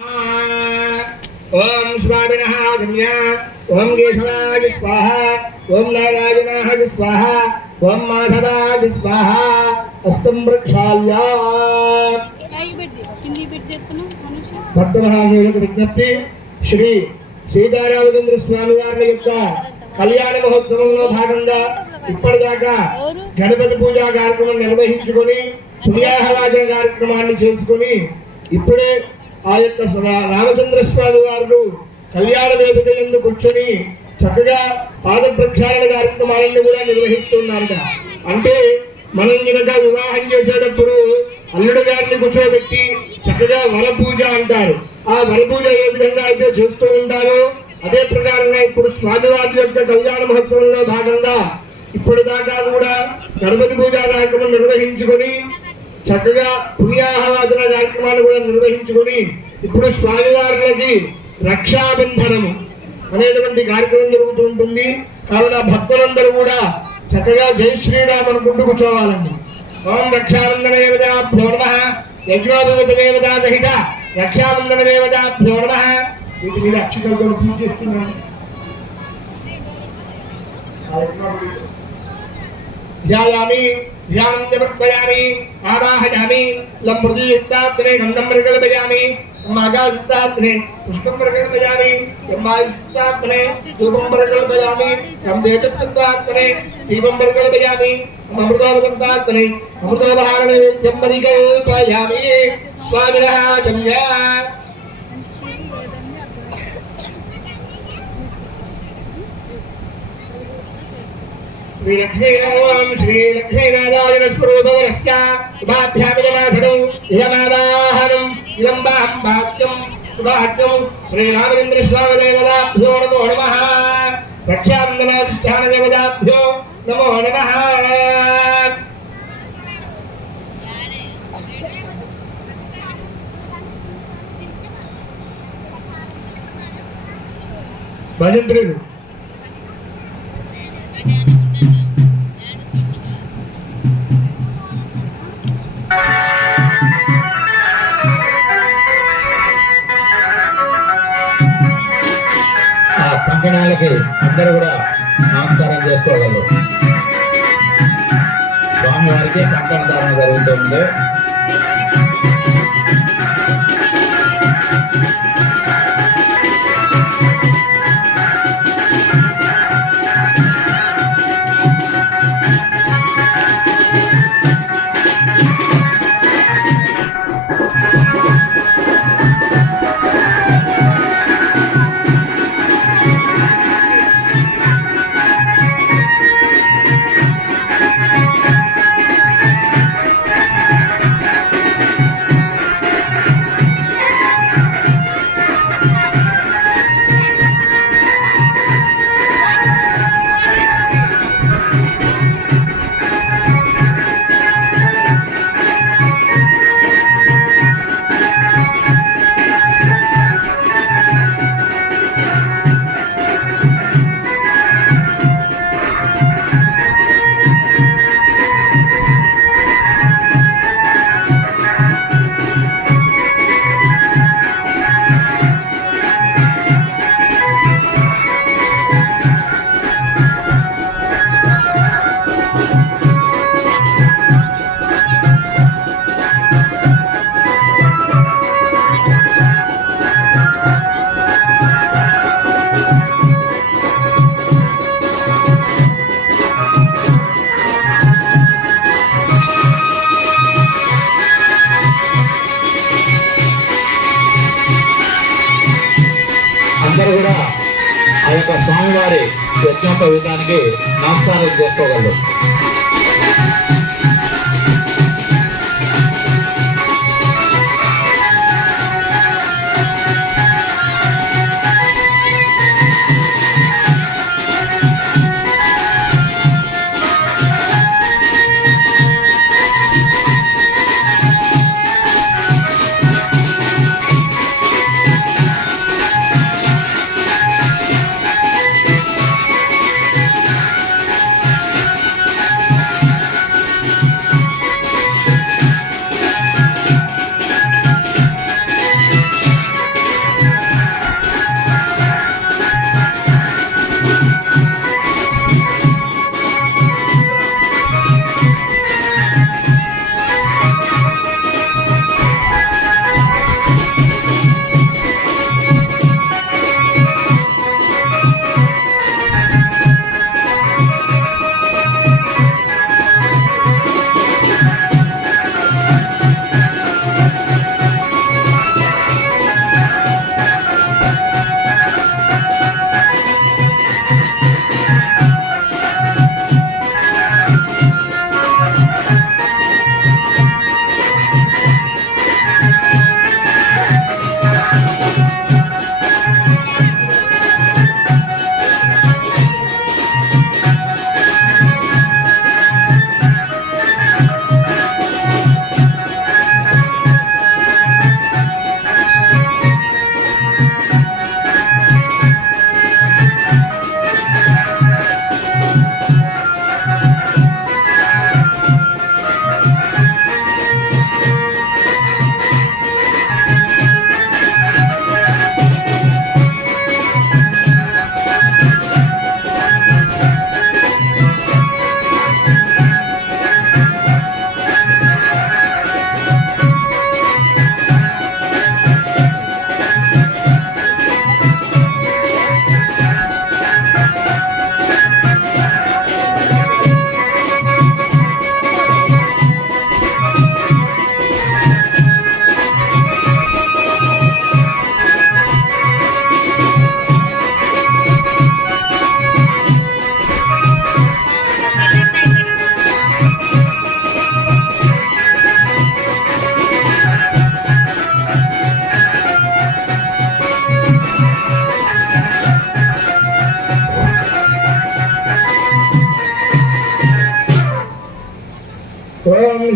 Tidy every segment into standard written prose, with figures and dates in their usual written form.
ओम स्वामिनः गम्य ओम केशवाय स्वाहा ओम नारायणाय स्वाहा ओम माधवाय स्वाहा हस्तं प्रक्षाल्य భక్తమహాశయులకు విజ్ఞప్తి శ్రీ సీతారామచంద్ర స్వామి వారి యొక్క కళ్యాణ మహోత్సవంలో భాగంగా ఇప్పటిదాకా గణపతి పూజా కార్యక్రమం నిర్వహించుకొని పుణ్యాహవాచన కార్యక్రమాన్ని చేసుకుని ఇప్పుడే ఆ యొక్క రామచంద్ర స్వామి వారు కళ్యాణ వేదిక యందు కూర్చొని చక్కగా పాద ప్రక్షాళన కార్యక్రమాలను కూడా నిర్వహిస్తున్నారట. అంటే మనం కనుక వివాహం చేసేటప్పుడు అల్లుడు గారిని కూర్చోబెట్టి చక్కగా వర పూజ అంటారు. ఆ వర పూజ ఏ విధంగా అయితే చేస్తూ ఉంటారో అదే ప్రకారంగా ఇప్పుడు స్వామివారి యొక్క కళ్యాణ మహోత్సవంలో భాగంగా ఇప్పటిదాకా కూడా గణపతి పూజా కార్యక్రమం నిర్వహించుకొని చక్కగా పుణ్యాహవాచన కార్యక్రమాలు కూడా నిర్వహించుకొని ఇప్పుడు స్వామివారికి రక్షాబంధనము అనేటువంటి కార్యక్రమం జరుగుతూ ఉంటుంది. కావున భక్తులందరూ కూడా చక్కగా జై శ్రీరామ్ అనుకుంటూ కూర్చోవాలండి. ఓం రక్షాబంధన దేవతాభ్యో నమః యజ్ఞోపవీత దేవతా సహిత రక్షాబంధన దేవతాభ్యో నమః. వీటి మీద అక్షికలతో పూజ చేస్తున్నాను. ధ్యాయామి ధ్యానం సమర్పయామి ఆవాహయామి లంబృతియుక్తాగ్నే గంధం ప్రకల్పయామి మాగాయుక్తాగ్నే పుష్పం ప్రకల్పయామి యమ్మాయుక్తాగ్నే ధూపం ప్రకల్పయామి తేజస్సుక్తాగ్నే దీపం ప్రకల్పయామి అమృతోపకృతాగ్నే అమృతోపహారణం ప్రకల్పయామి. స్వామినః చమ్య श्री लक्ष्मी नारायण स्वरूपवरस्य शुभाभ्यामिदमासनं इदमावाहनं इदम्बाहं भाग्यं सुभाग्यं श्री रामचंद्र स्वामी देवताभ्यो नमो नमः. रक्षाबन्धनाधिष्ठान देवताभ्यो नमो नमः. భజంత్రులు కంకణాలకి అందరూ కూడా నమస్కారం చేసుకోగలరు. స్వామివారికి కంకణ ధారణ జరుగుతుంది. అందరూ కూడా ఆ యొక్క స్వామివారి యజ్ఞోపవీతానికి నమస్కారం చేసుకోగలరు.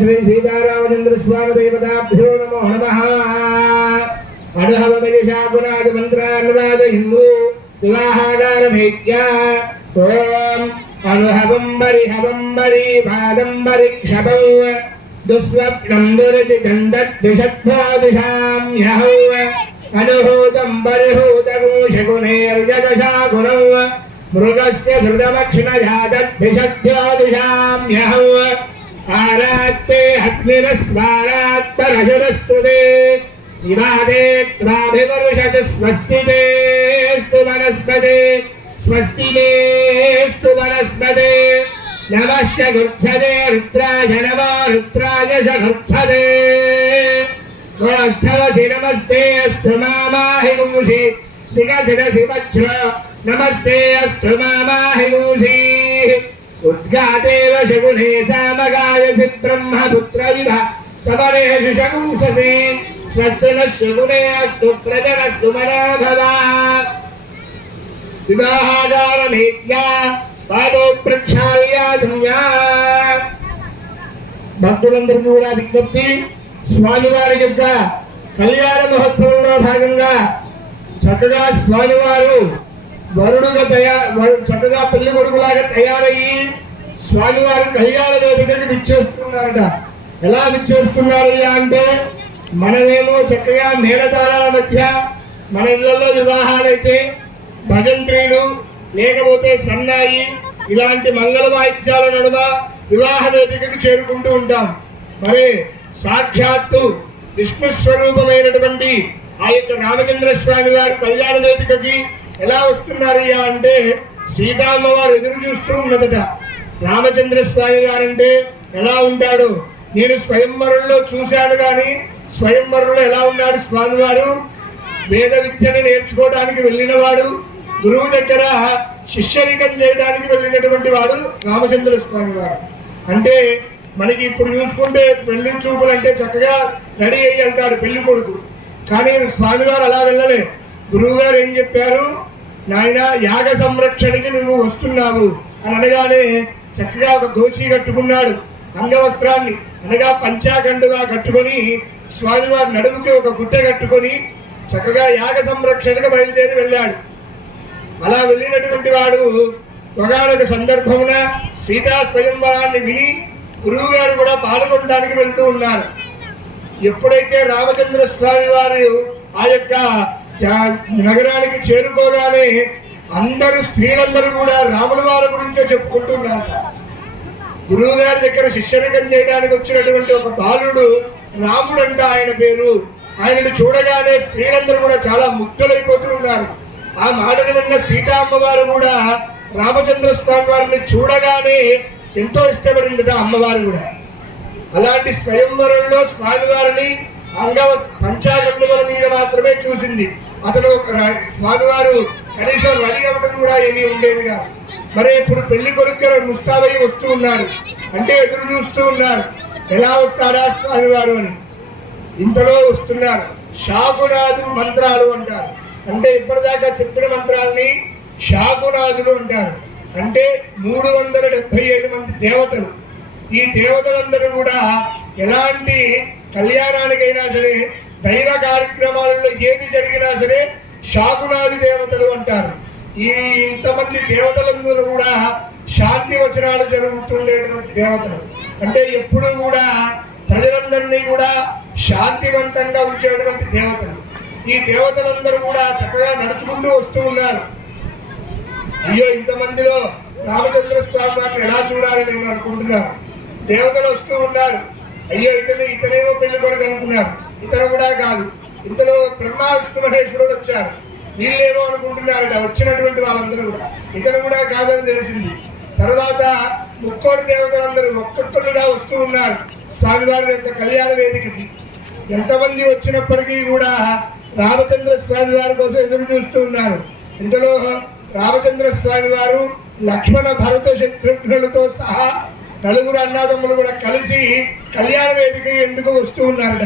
శ్రీ సీతారామచంద్ర స్వామి దేవతాభ్యో నమో నమః. అడహవమయశాకునాది మంత్రాన్వాద హిందూ వివాహాగారభేద్య ఓం అనుహవంబరి హవంబరి పాదంబరి క్షపౌ దుస్వప్నం దురతిదండద్విషద్భాదిశామ్యహౌ అనుహూతం పరిహూతగో శకునేర్యదశాగుణౌ మృగస్య శ్రుతమక్షిణయాదద్విషద్భ్యాదిశామ్యహౌ ఆరాత్తే అగ్నిరస్వారాత్పరశురస్తుతే ఇవాదే త్వాభివర్షతి స్వస్తితేస్తు వనస్పతే స్వస్తితేస్తు వనస్పతే నమశ్చ గుర్ధదే రుద్రాయ నమో రుద్రాయ చ గుర్ధదే గోష్ఠవసి నమస్తే అస్తు మామాహి గుంషి శిఖ శిరసి వజ్ర నమస్తే అస్తు మామాహి గుంషి ఉద్గాదేవ శగునే సామగాయసి బ్రహ్మపుత్ర ఇవ సవరేషు శగుంససి స్వస్తి నశగునే అస్తు ప్రజనస్తు మనోభవ. వివాహాగారమేత్యా పాదో ప్రక్షాళ్యాధున్యా. భక్తులందరికీ కూడా విజ్ఞప్తి, స్వామివారి యొక్క కళ్యాణ మహోత్సవంలో భాగంగా చక్కగా స్వామివారు వరుడుగా చక్కగా పెళ్లి కొడుకులాగా తయారయ్యి స్వామివారి కళ్యాణ వేదికకి విచ్చేస్తున్నారట. ఎలా విచ్చేస్తున్నారు అంటే, మనమేమో చక్కగా మేళతాళాల మధ్య మన ఇళ్లలో వివాహాలైతే భజంత్రీలు లేకపోతే సన్నాయి ఇలాంటి మంగళ వాయిద్యాల నడుమ వివాహ వేదికకు చేరుకుంటూ ఉంటాం. మరి సాక్షాత్తు విష్ణు స్వరూపమైనటువంటి ఆ యొక్క రామచంద్ర స్వామి వారు కళ్యాణ వేదికకి ఎలా వస్తున్నారయ్యా అంటే, సీతామ్మవారు ఎదురు చూస్తూ ఉన్నదట. రామచంద్ర స్వామి గారంటే ఎలా ఉంటాడు, నేను స్వయంవరంలో చూశాను కానీ స్వయంవరంలో ఎలా ఉన్నాడు స్వామివారు, వేద విద్యను నేర్చుకోవడానికి వెళ్ళినవాడు, గురువు దగ్గర శిష్యరికం చేయడానికి వెళ్ళినటువంటి వాడు రామచంద్ర స్వామి వారు. అంటే మనకి ఇప్పుడు చూసుకుంటే పెళ్లి చూపులు అంటే చక్కగా రెడీ అయ్యి వెళ్తాడు పెళ్లి కొడుకు, కానీ స్వామివారు అలా వెళ్ళలే. గురువు గారు ఏం చెప్పారు, నాయన యాగ సంరక్షణకి నువ్వు వస్తున్నావు అని అనగానే చక్కగా ఒక గోచి కట్టుకున్నాడు, అంగవస్త్రాన్ని అనగా పంచాఖండుగా కట్టుకొని స్వామివారి నడుముకి ఒక గుట్ట కట్టుకొని చక్కగా యాగ సంరక్షణకు బయలుదేరి వెళ్ళాడు. అలా వెళ్ళినటువంటి వాడు ఒకనొక సందర్భమున సీతా స్వయంవరాన్ని విని గురువు గారు కూడా పాల్గొనడానికి వెళ్తూ ఉన్నారు. ఎప్పుడైతే రామచంద్ర స్వామి వారు ఆ యొక్క నగరానికి చేరుకోగానే అందరూ స్త్రీలందరూ కూడా రాముల వారి గురించే చెప్పుకుంటున్నారు. గురువు గారి దగ్గర శిష్యరికం చేయడానికి వచ్చినటువంటి ఒక బాలుడు రాముడు అంట ఆయన పేరు. ఆయనను చూడగానే స్త్రీలందరూ కూడా చాలా ముగ్ధులైపోతూ ఉన్నారు. ఆ మాటను విన్న సీతామ్మవారు కూడా రామచంద్ర స్వామి వారిని చూడగానే ఎంతో ఇష్టపడిందట అమ్మవారు కూడా. అలాంటి స్వయంవరంలో స్వామివారిని పంచాఖండుల మీద మాత్రమే చూసింది. అతను స్వామివారు కనీసం రెడీ అవ్వడం కూడా ఏమీ ఉండేది కాదు. మరి ఇప్పుడు పెళ్లి కొడుకు ముస్తాబై వస్తూ ఉన్నారు, అంటే ఎదురు చూస్తూ ఉన్నారు ఎలా వస్తాడా స్వామివారు అని. ఇంతలో వస్తున్నారు శాకునాథులు మంత్రాలు అంటారు. అంటే ఇప్పటిదాకా చెప్పిన మంత్రాలని శాకునాథులు అంటారు. అంటే 377 మంది దేవతలు. ఈ దేవతలందరూ కూడా ఎలాంటి కళ్యాణానికైనా సరే, దైవ కార్యక్రమాలలో ఏది జరిగినా సరే శాకునాది దేవతలు అంటారు. ఈ ఇంతమంది దేవతలందరూ కూడా శాంతి వచనాలు జరుగుతుండేటువంటి దేవతలు. అంటే ఎప్పుడు కూడా ప్రజలందరినీ కూడా శాంతివంతంగా ఉంచేటువంటి దేవతలు. ఈ దేవతలందరూ కూడా చక్కగా నడుచుకుంటూ వస్తూ ఉన్నారు. అయ్యో ఇంతమందిలో రామచంద్ర స్వామి వారిని ఎలా చూడాలని నేను అనుకుంటున్నాను. దేవతలు వస్తూ ఉన్నారు. అయ్యో ఇతనేమో పెళ్లి కొడుకు అనుకున్నారు, ఇతను కూడా కాదు. ఇంతలో బ్రహ్మ విష్ణు మహేశ్వరుడు వచ్చారు. వీళ్ళేమో అనుకుంటున్నారట వచ్చినటువంటి వాళ్ళందరూ కూడా ఇతను కూడా కాదని తెలిసింది. తర్వాత ముక్కోటి దేవతలందరూ ఒక్కొక్కరుగా వస్తూ ఉన్నారు స్వామివారి యొక్క కళ్యాణ వేదికకి. ఎంతమంది వచ్చినప్పటికీ కూడా రామచంద్ర స్వామి వారి కోసం ఎదురు చూస్తూ ఉన్నారు. ఇంతలో రామచంద్ర స్వామి వారు లక్ష్మణ భరత శత్రుఘ్నులతో సహా నలుగురు అన్నదమ్ములు కూడా కలిసి కళ్యాణ వేదికకి ఎందుకు వస్తూ ఉన్నారట.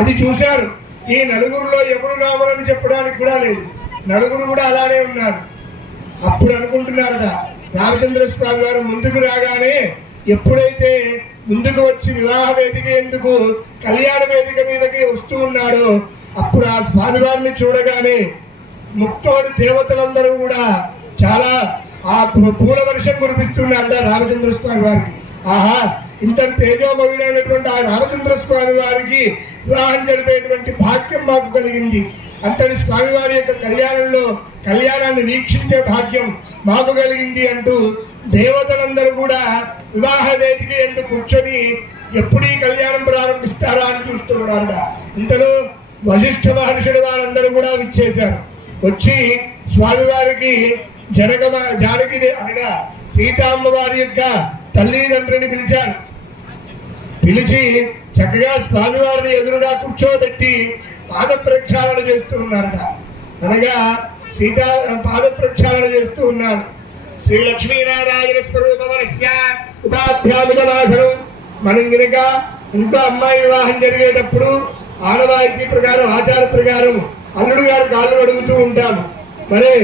అది చూశారు. ఈ నలుగురులో ఎవరు రాములని చెప్పడానికి కూడా లేదు, నలుగురు కూడా అలానే ఉన్నారు. అప్పుడు అనుకుంటున్నారట రామచంద్ర స్వామి వారు ముందుకు రాగానే ఎప్పుడైతే ముందుకు వచ్చి వివాహ వేదిక ఎందుకు కళ్యాణ వేదిక మీదకి వస్తూ ఉన్నాడో అప్పుడు ఆ స్వామివారిని చూడగానే ముక్తోడి దేవతలందరూ కూడా చాలా ఆ పూల వర్షం కురిపిస్తున్నారట రామచంద్ర స్వామి వారికి. ఆహా, ఇంత తేజోమయుడైనటువంటి ఆ రామచంద్ర స్వామి వారికి వివాహం జరిపేటువంటి భాగ్యం మాకు కలిగింది. అంతటి స్వామివారి యొక్క కళ్యాణాన్ని వీక్షించే భాగ్యం మాకు కలిగింది అంటూ దేవతలందరూ కూడా వివాహ వేదిక ఎందుకు కూర్చొని ఎప్పుడు ఈ కళ్యాణం ప్రారంభిస్తారా అని చూస్తున్నారట. ఇంతలో వశిష్ఠ మహర్షుడు వారందరూ కూడా విచ్చేశారు. వచ్చి స్వామివారికి జానకి అనగా సీతామ్మ వారి యొక్క తల్లిదండ్రుని పిలిచారు. పిలిచి చక్కగా స్వామివారిని ఎదురుగా కూర్చోబెట్టి పాద ప్రక్షాళన చేస్తూ ఉన్నారట. అనగా సీతా పాద ప్రక్షాళన చేస్తూ ఉన్నారు. శ్రీ లక్ష్మీనారాయణ స్వరూపమనస్య ఉపాధ్యామికమాసనం. మనం కనుక ఇంట్లో అమ్మాయి వివాహం జరిగేటప్పుడు ఆనవాయితీ ప్రకారం ఆచార ప్రకారం అల్లుడు గారు కాళ్ళు అడుగుతూ ఉంటాము. మరి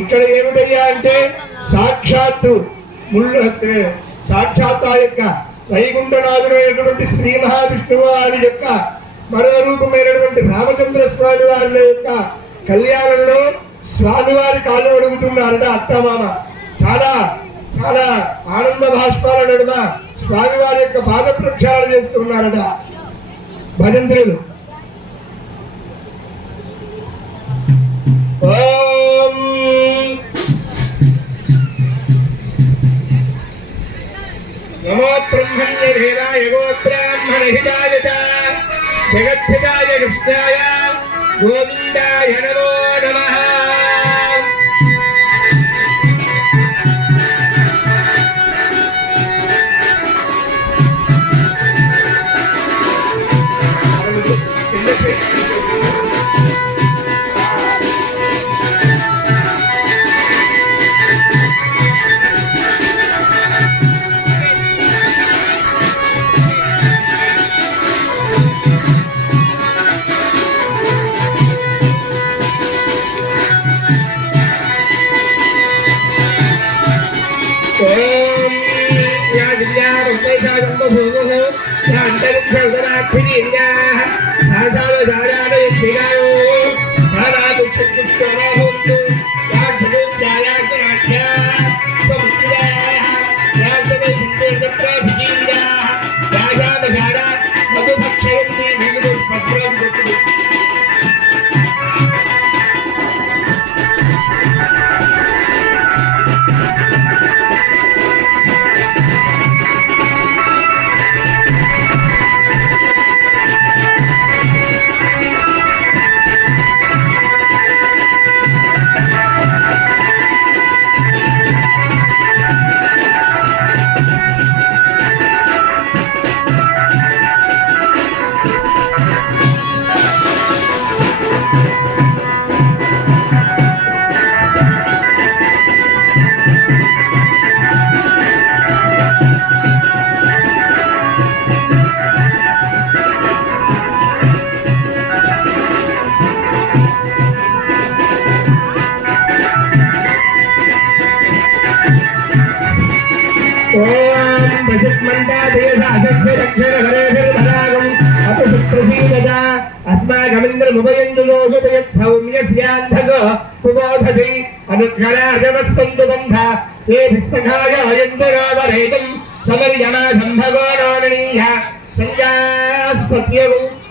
ఇక్కడ ఏమిటయ్యా అంటే సాక్షాత్తు ఆ యొక్క వైకుంఠనాథుడు అయినటువంటి శ్రీ మహావిష్ణువు వారి యొక్క మరో రూపమైనటువంటి రామచంద్ర స్వామి వారి యొక్క కళ్యాణంలో స్వామివారి కాళ్ళు అడుగుతున్నారట అత్తమామ. చాలా చాలా ఆనంద భాష్పాల నడుమ స్వామివారి యొక్క పాద ప్రక్షాళన చేస్తున్నారట భజంత్రులు. ఓం నమో బ్రహ్మణ్యేనాయ గోబ్రాహ్మణహితాయ చ జగద్ధితాయ కృష్ణాయ గోవిందాయ నమో నమః.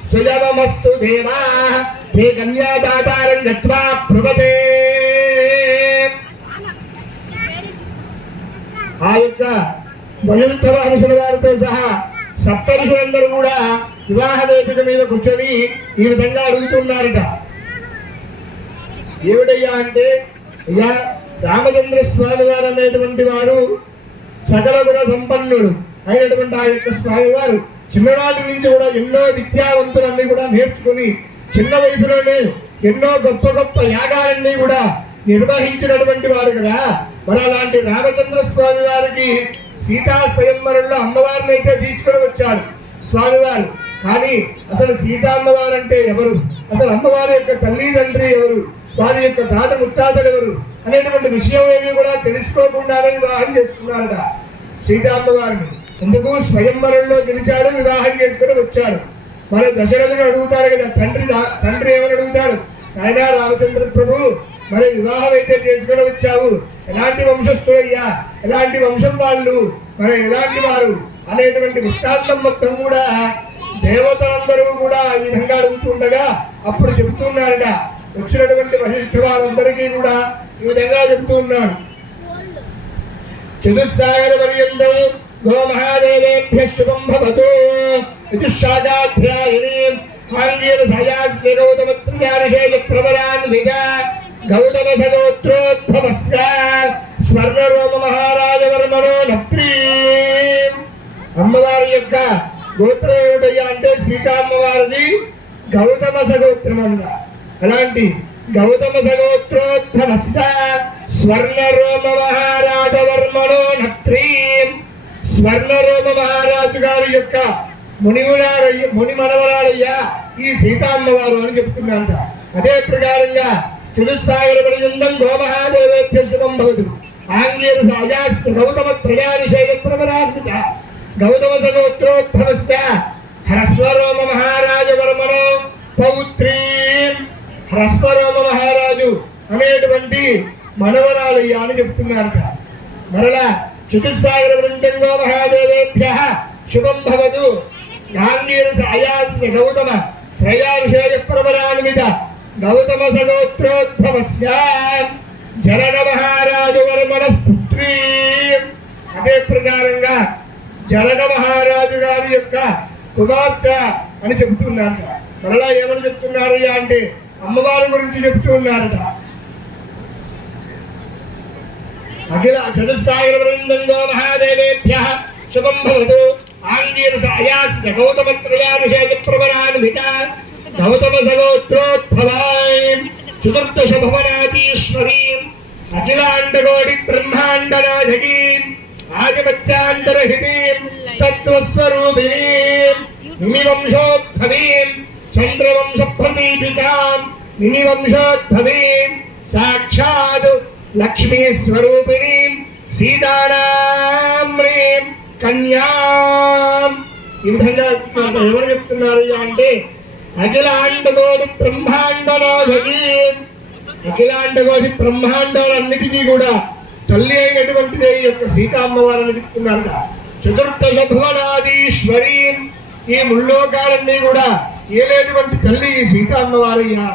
సుజవమస్తు దేవా హే కన్యాదాతారం గత్వా ప్రభతే. ఆ యొక్క వయంతవ అనుసుల వారితో సహా సప్తరుషులందరూ కూడా వివాహ వేదిక మీద కూర్చొని ఈ విధంగా అడుగుతున్నారట. ఏమిటయ్యా అంటే, అయ్యా రామచంద్ర స్వామి వారు అనేటువంటి వారు సకల గుణ సంపన్నుడు అయినటువంటి ఆ యొక్క స్వామి వారు చిన్ననాటి నుంచి కూడా ఎన్నో విద్యావంతులన్నీ కూడా నేర్చుకుని చిన్న వయసులోనే ఎన్నో గొప్ప గొప్ప యాగాలన్నీ కూడా నిర్వహించినటువంటి వారు కదా. మరి అలాంటి రామచంద్ర స్వామి వారికి సీతా స్వయంవరంలో అమ్మవారిని అయితే తీసుకుని వచ్చారు స్వామివారు. కానీ అసలు సీతా అమ్మవారు అంటే ఎవరు, అసలు అమ్మవారి యొక్క తల్లిదండ్రి ఎవరు, వారి యొక్క తాత ముత్తాతలు ఎవరు అనేటువంటి విషయం ఏమి కూడా తెలుసుకోకుండానే వివాహం చేస్తున్నారట సీతా అమ్మవారిని. ఎందుకు స్వయంవరంలో గెలిచాడు, వివాహం చేసుకుని వచ్చాడు. మన దశరథుడు అడుగుతాడు కదా, తండ్రి ఏమని అడుగుతాడు, ఆయన రామచంద్ర ప్రభు మరి వివాహం అయితే చేసుకుని వచ్చావు, ఎలాంటి వంశస్థులయ్యా, ఎలాంటి వంశం వాళ్ళు, మరి ఎలాంటి వారు అనేటువంటి వృత్తాంతం మొత్తం కూడా దేవతలందరూ కూడా ఈ విధంగా అడుగుతుండగా అప్పుడు చెబుతున్నారట. వచ్చినటువంటి వశిష్ఠ వారందరికీ కూడా ఈ విధంగా చెబుతూ ఉన్నాడు. చతుస్సాగర పర్యంతం గో మహాదేవేభ్యః శుభం భవతు. చతుస్సాగాధ్యాయిని ఆంగ్లేయ సయాస్య గౌతమత్రియార్షేయ ప్రవరాన్విత గౌతమ సగోత్రోద్భవస్య స్వర్ణరోమ మహారాజవర్మణో నత్రీ. అమ్మవారి యొక్క గోత్రం ఏమిటయ్యా అంటే సీతామ్మవారిది గౌతమ సగోత్రం అన్న. అలాంటి గౌతమ సగోత్రోద్భవస్య స్వర్ణరోమ మహారాజవర్మణో నత్రీ. స్వర్ణరోమ మహారాజు గారి యొక్క ముని మనవరాలయ్యా ఈ సీతామ్మవారు అని చెప్తున్నారంట. అదే ప్రకారంగా చతుస్సాగర పర్యంతం గోమహాదేవేభ్యః శుభం భవతు. ఆంగ్లేయ సాయాస్ గౌతమ ప్రజానిషేయ ప్రవరాన్విత గౌతమ సగోత్రోద్భవస్య హ్రస్వరోమ మహారాజవర్మణో పౌత్రీ. హ్రస్వరోమ మహారాజు అనేటువంటి మనవరాలయ్యా అని చెప్తున్నారట. మరలా చతుస్సాగర పర్యంతం గోమహాదేవేభ్యః శుభం భవతు. ఆంగ్లేయ సాయాస్ గౌతమ ప్రజానిషేయ ప్రవరాన్విత గౌతమ సగోత్రోద్భవస్య జనక మహారాజవర్మణ పుత్రీ. అదే ప్రకారంగా జనక మహారాజు గారి యొక్క కుమార్తె అని చెబుతున్నారట. మరలా ఏమని చెప్తున్నారు అంటే అమ్మవారి గురించి చెప్తూ ఉన్నారట. అఖిల చతుస్సాగర పర్యంతం గో మహాదేవేభ్యః శుభం భవతు. ఆంగ్లేయ సాయాస్ గౌతమ త్రయాభిషేక ప్రవరాన్విత గౌతమ సగోత్రోద్భవాం చతుర్దశ భువనాధీశ్వరీం అఖిలాండకోటి బ్రహ్మాండనాథకీం ఆదిమత్యాంతరహితీం తత్వస్వరూపిణీం నిమివంశోద్భవీం చంద్రవంశ ప్రదీపికాం నిమివంశోద్భవీం సాక్షాత్ లక్ష్మీ స్వరూపిణీం సీతానామ్రీం కన్యాం. ఈ విధంగా ఎవరు చెప్తున్నారు అంటే అఖిలాండకోటి బ్రహ్మాండనాథకీ. అఖిలాండకోటి బ్రహ్మాండాలన్నిటికీ కూడా తల్లి అయినటువంటిది ఈ యొక్క సీతామ్మవారిని చెప్తున్నారట. చతుర్దశ భువనాధీశ్వరీ. ఈ ముల్లోకాలన్నీ కూడా ఏలేటువంటి తల్లి ఈ సీతామ్మవారయ్యా.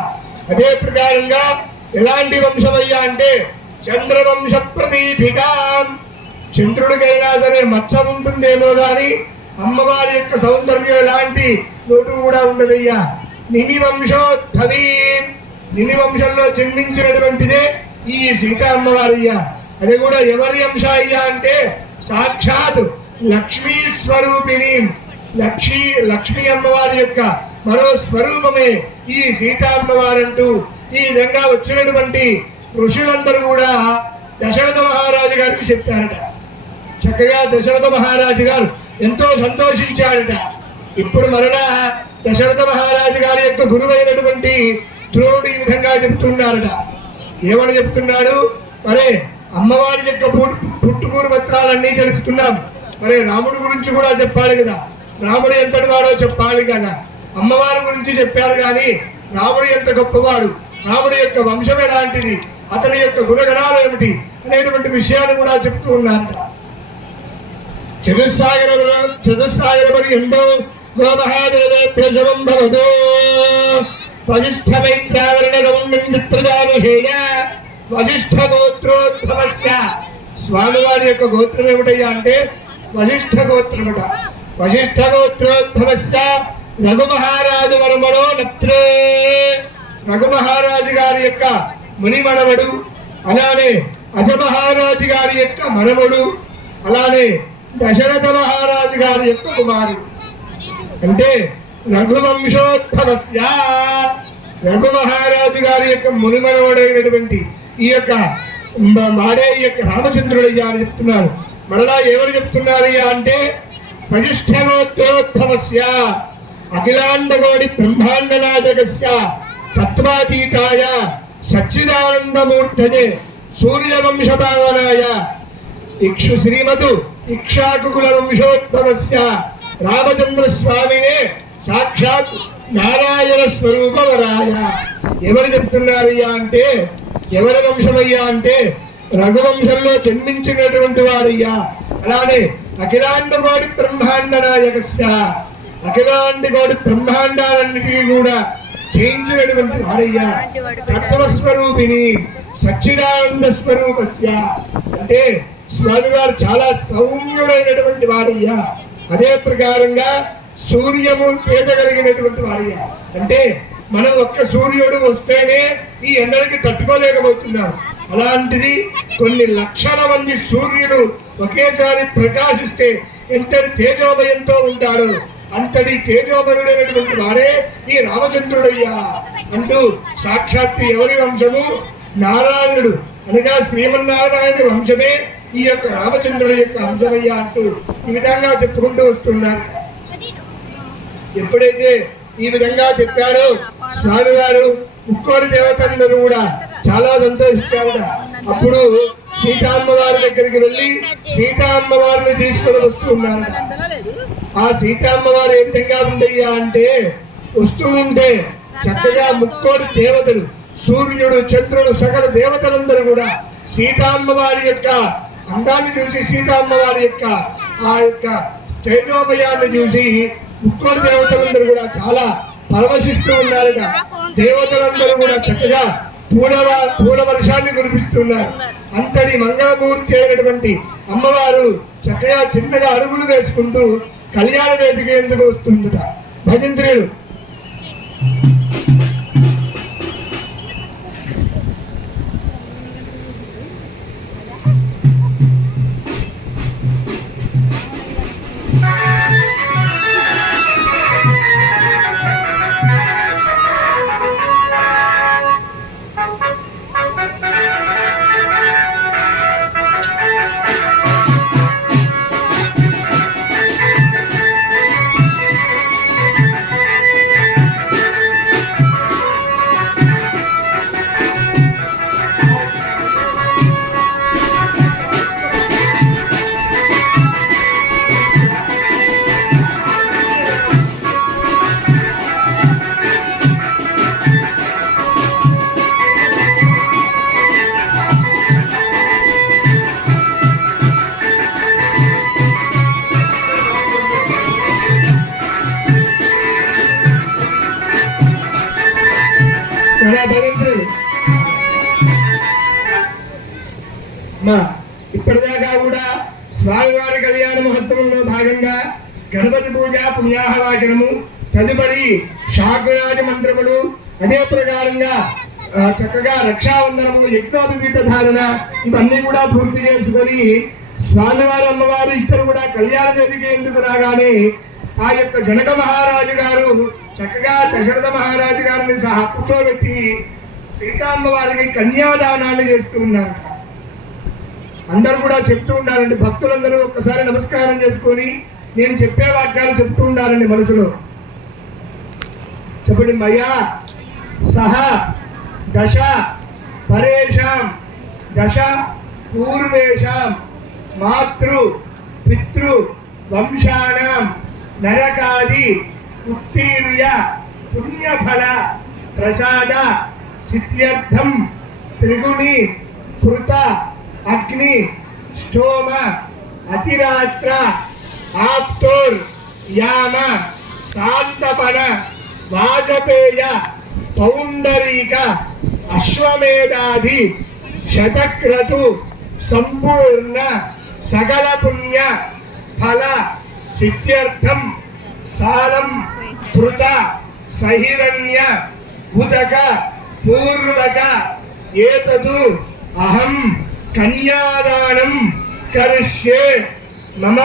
అదే ప్రకారంగా ఎలాంటి వంశమయ్యా అంటే చంద్రవంశ ప్రదీపికా. చంద్రుడికైనా సరే మచ్చ ఉంటుందేమో గాని అమ్మవారి యొక్క సౌందర్యం ఎలాంటి లోటు కూడా ఉండదయ్యా. నినివంశోద్భవీ. నినివంశంలో జన్మించినటువంటిదే ఈ సీతా అమ్మవారయ్యా. అది కూడా ఎవరి అంశ అయ్యా అంటే సాక్షాత్ లక్ష్మీ స్వరూపిణి. లక్ష్మీ అమ్మవారి యొక్క మరో స్వరూపమే ఈ సీతా అమ్మవారంటూ ఈ విధంగా వచ్చినటువంటి ఋషులందరూ కూడా దశరథ మహారాజు గారికి చెప్పారట. చక్కగా దశరథ మహారాజు గారు ఎంతో సంతోషించాడట. ఇప్పుడు మరలా దశరథ మహారాజు గారి యొక్క గురువైనటువంటి ద్రోణుడు ఈ విధంగా చెప్తున్నారట. ఏమని చెప్తున్నాడు? మరే అమ్మవారి యొక్క పుట్టుపూర్వత్రాలన్నీ తెలుసుకున్నాం. మరి రాముడి గురించి కూడా చెప్పాలి కదా. రాముడు ఎంతటి వాడో చెప్పాలి కదా. అమ్మవారి గురించి చెప్పారు కానీ రాముడు ఎంత గొప్పవాడు, రాముడి యొక్క వంశం ఎలాంటిది, అతని యొక్క గుణగణాలు ఏమిటి అనేటువంటి విషయాలు కూడా చెప్తూ ఉన్నారట. చతుస్సాగరపడి ఎంతో గోమహాదేవేభ్యః శుభం భవతు. వశిష్ఠమైత్రావరణగౌండేయ వశిష్ఠ గోత్రోద్భవస్య. స్వామివారి యొక్క గోత్రం ఏమిటయ్యా అంటే వశిష్ఠ గోత్రముట. వశిష్ఠ గోత్రోద్భవస్య రఘుమహారాజు వర్మణో నత్రే. రఘుమహారాజు గారి యొక్క ముని మనవడు, అలానే అజమహారాజు గారి యొక్క మనవడు, అలానే దశరథ మహారాజు గారి యొక్క కుమారుడు. అంటే రఘువంశోద్భవస్య. రఘు మహారాజు గారి యొక్క ముని మనవడైనటువంటి ఈ యొక్క మాడే ఈ యొక్క రామచంద్రుడయ్యా అని చెప్తున్నారు. మరలా ఎవరు చెప్తున్నారయ్యా అంటే వశిష్ఠగోత్రోద్భవస్య అఖిలాండకోటి బ్రహ్మాండనాథకస్య తత్వాతీతాయ సచ్చిదానందమూర్తయే సూర్యవంశ భావనాయ ఇక్షు శ్రీమతు ఇక్షాకుకుల వంశోద్భవస్య రామచంద్ర స్వామినే సాక్షాత్ నారాయణ స్వరూపవరాయ. ఎవరు చెప్తున్నారయ్యా అంటే, ఎవరి వంశమయ్యా అంటే రఘువంశంలో జన్మించినటువంటి వారయ్యా. అలానే అఖిలాండ కోటి బ్రహ్మాండ నాయకస్య, అఖిలాండ కోటి బ్రహ్మాండాలన్నిటినీ కూడా జయించినటువంటి వారయ్యా. తత్వస్వరూపిణి సచ్చిదానంద స్వరూపస్య అంటే స్వామి వారు చాలా సౌమ్యుడైనటువంటి వారయ్యా. అదే ప్రకారంగా సూర్యము తేజ కలిగినటువంటి వారయ్యా. అంటే మనం ఒక్క సూర్యుడు వస్తేనే ఈ ఎండలకి తట్టుకోలేకపోతున్నాం. అలాంటిది కొన్ని లక్షల మంది సూర్యుడు ఒకేసారి ప్రకాశిస్తే ఎంతటి తేజోమయంతో ఉంటాడు. అంతటి తేజోమయుడైనటువంటి వాడే ఈ రామచంద్రుడయ్యా అంటూ సాక్షాత్తు ఎవరి వంశము? నారాయణుడు అనగా శ్రీమన్నారాయణ వంశమే ఈ యొక్క రామచంద్రుడి యొక్క వంశమయ్యా అంటూ ఈ విధంగా చెప్పుకుంటూ వస్తున్నారు. ఎప్పుడైతే ఈ విధంగా చెప్పారో స్వామివారు ముక్కోడి దేవతలందరూ కూడా చాలా సంతోషించారట. అప్పుడు సీతామ్మవారి దగ్గరికి వెళ్ళి సీతామ్మవారిని తీసుకొని వస్తూ ఉన్నారట. ఆ సీతామ్మవారు ఏ విధంగా ఉండయ్యా అంటే, వస్తూ ఉంటే చక్కగా ముక్కోడి దేవతలు సూర్యుడు చంద్రుడు సకల దేవతలందరూ కూడా సీతామ్మవారి యొక్క అందాన్ని చూసి, సీతామ్మవారి యొక్క ఆ యొక్క తేజోమయాన్ని చూసి ముక్కోడి దేవతలందరూ కూడా చాలా పరవశిస్తూ ఉన్నారట. దేవతలందరూ కూడా చక్కగా పూల వర్షాన్ని కురిపిస్తున్నారు. అంతటి మంగళమూర్తి అయినటువంటి అమ్మవారు చక్కగా చిన్నగా అడుగులు వేసుకుంటూ కళ్యాణ వేదిక ఎందుకు వస్తుందట. భజంత్రులు ఇప్పటిదాకా కూడా స్వామివారి కళ్యాణ మహోత్సవంలో భాగంగా గణపతి పూజ పుణ్యాహవాచనము, తదుపరి శాకురాజ మంత్రములు, అదే ప్రకారంగా చక్కగా రక్షావందనము, యజ్ఞోపవీత ధారణ ఇవన్నీ కూడా పూర్తి చేసుకొని స్వామివారి అమ్మవారు ఇద్దరు కూడా కళ్యాణ వేదిక ఎందుకు రాగానే ఆ యొక్క జనక మహారాజు గారు చక్కగా దశరథ మహారాజు గారిని సహా కూర్చోబెట్టి సీతామ్మవారికి కన్యాదానాన్ని చేస్తూ ఉన్నారు. అందరూ కూడా చెప్తూ ఉండాలండి, భక్తులందరూ ఒక్కసారి నమస్కారం చేసుకొని నేను చెప్పే వాక్యాలు చెప్తూ ఉండాలండి మనసులో. చెప్పండి. మయా సహ దశ పరేషాం దశ పూర్వేషాం మాతృ పితృ వంశానాం నరకాది ఉత్తీర్య పుణ్యఫల ప్రసాద సిద్ధ్యర్థం త్రిగుణి కృత అగ్ని ష్టోమ అతిరాత్ర ఆప్తోర్ యామ శాంతపన వాజపేయ పౌండరీక అశ్వమేధాది శతక్రతు సంపూర్ణ సకల పుణ్య ఫల సిద్ధ్యర్థం సాలం కృత సహిరణ్య ఉదక పూర్వక ఏతదు అహం కన్యాదానం కరిష్యే మమ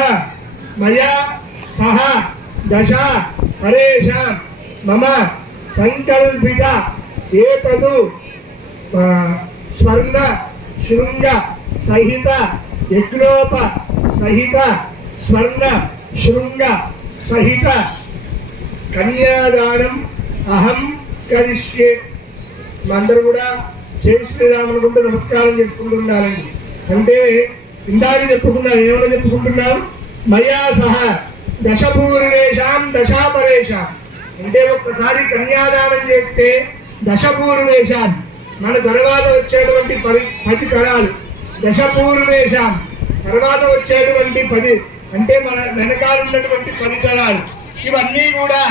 మయా సహ దశ పరేషాం మమ సంకల్పిత ఏతదు స్వర్ణ శృంగ సహిత యజ్ఞోప సహిత స్వర్ణ శృంగ సహిత కన్యాదానం అహం కరిష్యే. అందరూ కూడా జై శ్రీరామ్ అనుకుంటూ నమస్కారం చేసుకుంటూ ఉండాలండి. అంటే ఇందాక చెప్పుకున్నాం, ఏమైనా చెప్పుకుంటున్నాం? మయా సహ దశపూర్వేషాం దశాపరేషాం అంటే ఒక్కసారి కన్యాదానం చేస్తే దశపూర్వేషాం మన తర్వాత వచ్చేటువంటి 10 తరాలు, దశపూర్వేషాం తర్వాత వచ్చేటువంటి 10 అంటే మన వెనకాల ఉన్నటువంటి 10 తరాలు ఇవన్నీ కూడా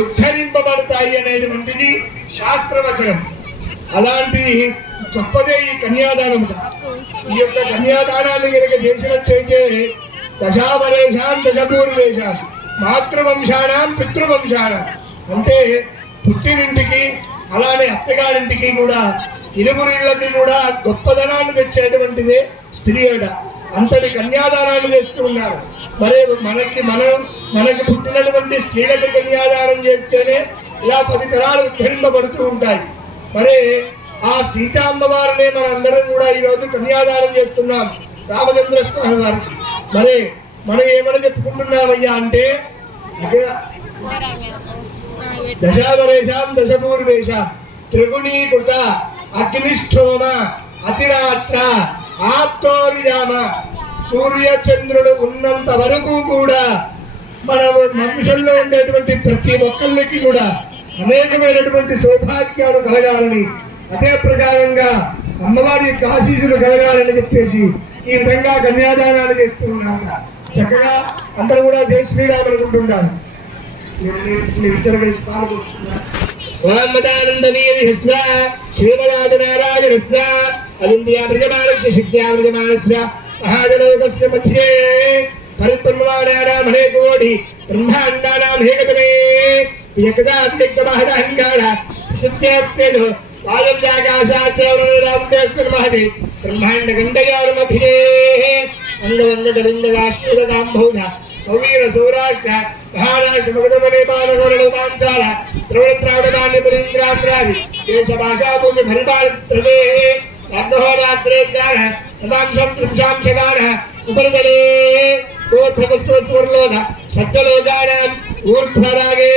ఉద్ధరింపబడతాయి అనేటువంటిది శాస్త్రవచనం. అలాంటి గొప్పదే ఈ కన్యాదానం. ఈ యొక్క కన్యాదానాన్ని కనుక చేసినట్టయితే దశావరేషాం దశపూర్వేషాం మాతృవంశానాం పితృవంశానం అంటే పుట్టినింటికి అలానే అత్తగారింటికి కూడా ఇరువురిళ్ళకి కూడా గొప్పదనాన్ని తెచ్చేటువంటిదే స్త్రీ అట. అంతటి కన్యాదానాన్ని చేస్తూ ఉన్నారు. మరి మనకి పుట్టినటువంటి స్త్రీలకు కన్యాదానం చేస్తేనే ఇలా 10 తరాలు ఉద్ధరింపబడుతూ ఉంటాయి. మరి ఆ సీతా అమ్మవారినే మనందరం కూడా ఈరోజు కన్యాదానం చేస్తున్నాం రామచంద్ర స్వామి వారికి. మరి మనం ఏమని చెప్పుకుంటున్నామయ్యా అంటే దశావరేషాం దశపూర్వేషాం త్రిగుణీకృత అగ్నిష్ఠోమ అతిరాత్ర ఆప్తోరిజామ సూర్యచంద్రుడు ఉన్నంత వరకు కూడా మన మనుషుల్లో ఉండేటువంటి ప్రతి ఒక్కరికి కూడా అనేకమైనటువంటి సౌభాగ్యాలు కలగాలని, అదే ప్రకారంగా అమ్మవారి ఆశీస్సులు కలగాలని చెప్పేసి ఈ విధంగా కన్యాదానాలు చేస్తూ ఉన్నాక చక్కగా అందరూ కూడా జై శ్రీరామ్ అనుకుంటున్నారు. మహాజలోకస్య మధ్యే పరిత్రమమానానాం అనేకోటి బ్రహ్మాండానాం ఏకతమే యకదా అవ్యక్తమహద అహంకార ప్రత్యక్షేన వాయువ్యాకాశాద్యవరణరామదేశం మహది బ్రహ్మాండ గండయార్ మధ్యే అంగవంగదవిందగాశ్రీరదాంభౌన సౌవీర సౌరాష్ట్ర మహారాష్ట్ర మగధమ నేపాల గౌరవాంచాల ద్రవిడ ద్రావిడమాన్య పురీంద్రాంధ్రాది దేశ భాషాభూమి పరిపాలిత్రదే అర్ధహోరాత్రేకార తదాంశం త్రింశాంశకార ఉపరితలే ఊర్ధ్వస్వస్వర్లోక సత్యలోకానాం ఊర్ధ్వరాగే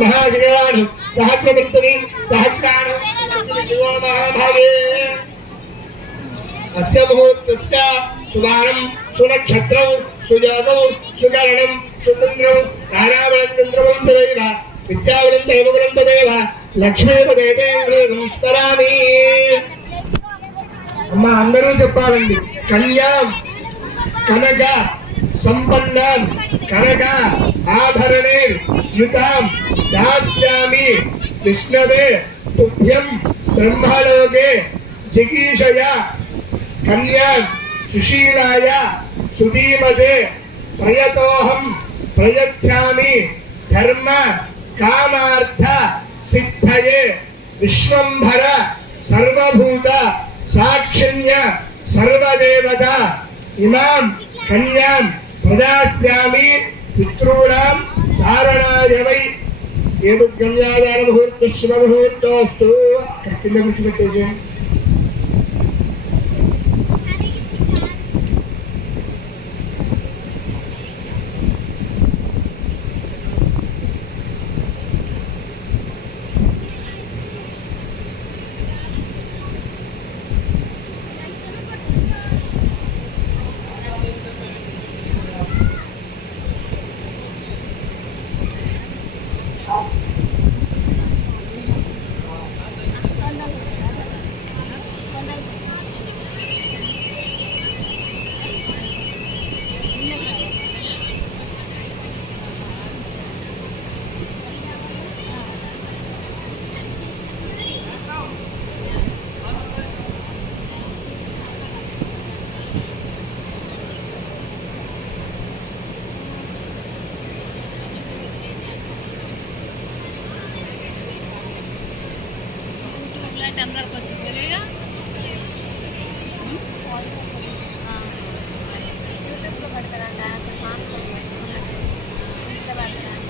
మహాశిఖరాణు సహస్రవృత్తుని సహస్రాణు శివో మహాభాగే అస్య ముహూర్తస్య సువారం సునక్షత్రం సుజాతం సుకరణం సుతంద్రం తారాబలం చంద్రబలం తదైవ విద్యాబలం దైవబలం తదైవ లక్ష్మీపదేతే స్మరామి. అమ్మ అందరూ చెప్పాలండి. కన్యాం కనక సంపన్నాం కనక ఆభరణే యుతాం దాస్యామి విష్ణవే తుభ్యం బ్రహ్మలోకే జిగీషయ కన్యాం సుశీలాయ సుధీమతే ప్రయతోహం ప్రయచ్ఛామి ధర్మ కామార్థ సిద్ధయే విశ్వంభర సర్వభూత సాక్షిణ్య సర్వదేవత ఇమాం కన్యాం ప్రదాస్యామి పితॄణాం ధారణాయ వై. ఏడు కన్యాదాన ముహూర్త శుభ ముహూర్తోస్తు. కింద కూర్చోబెట్టేసి అందరికి వచ్చి తెలియగా యూట్యూబ్లో పెడతారంట ఛానల్ ఇంట్లో పెడతారంట.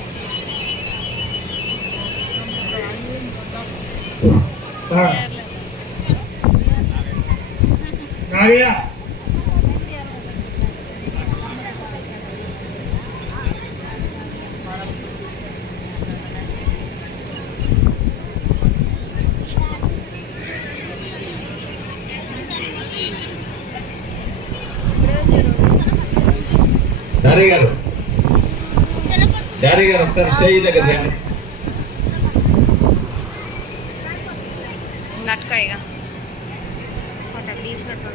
డాడీ గారు ఒకసారి స్టేజ్ దగ్గర రండి. నట్టుకాయగా అట్లా తీసినట్టు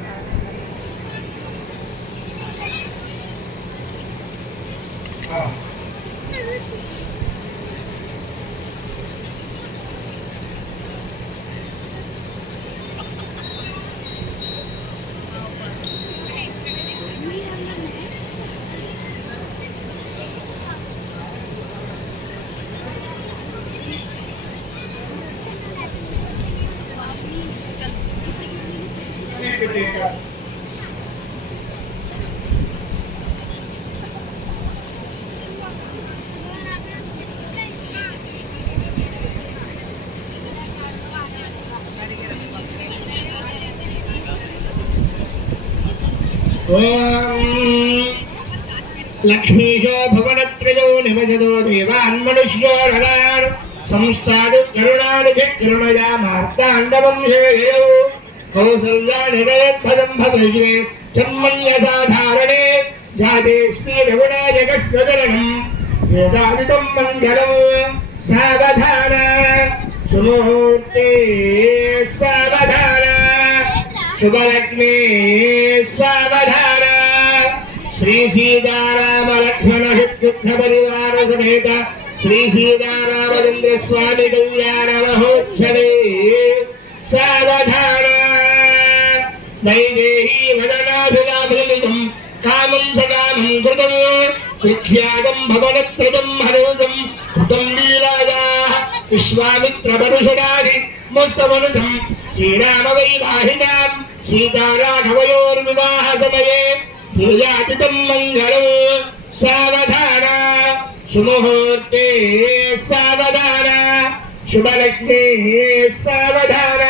లక్ష్మీశో భువనత్రయో నివసదో దేవాన్మనుష్యో రగాన్ సంస్థాదు కరుణానిధి కరుణయా మార్తాండవంశేయో కౌసల్యా నిరయద్భదం భవే జన్మన్యసాధారణే జాతే శ్రీ రఘునాయకస్వదరణం వేదాదితం మంగళం సావధాన సుముహూర్తే సావధాన శుభలగ్నే సావధాన శ్రీ సీతారామ లక్ష్మణ శత్రుఘ్న పరివార సమేత శ్రీ సీతారామచంద్ర స్వామి కళ్యాణ మహోత్సవే సావధాన వైదేహీ వదనాభిలాభిలితం కామం సకామం కృతం విఖ్యాతం భవనత్రయం హరోజం కృతం లీలాయా విశ్వామిత్ర పరుషుడాది ముస్తమనుతం శ్రీరామ వైవాహినాం సీతారాఘవయోర్వివాహ సమయే ధ్యేయాతితం మంగళం సావధాన సుముహూర్తే సావధాన శుభలగ్నే సావధాన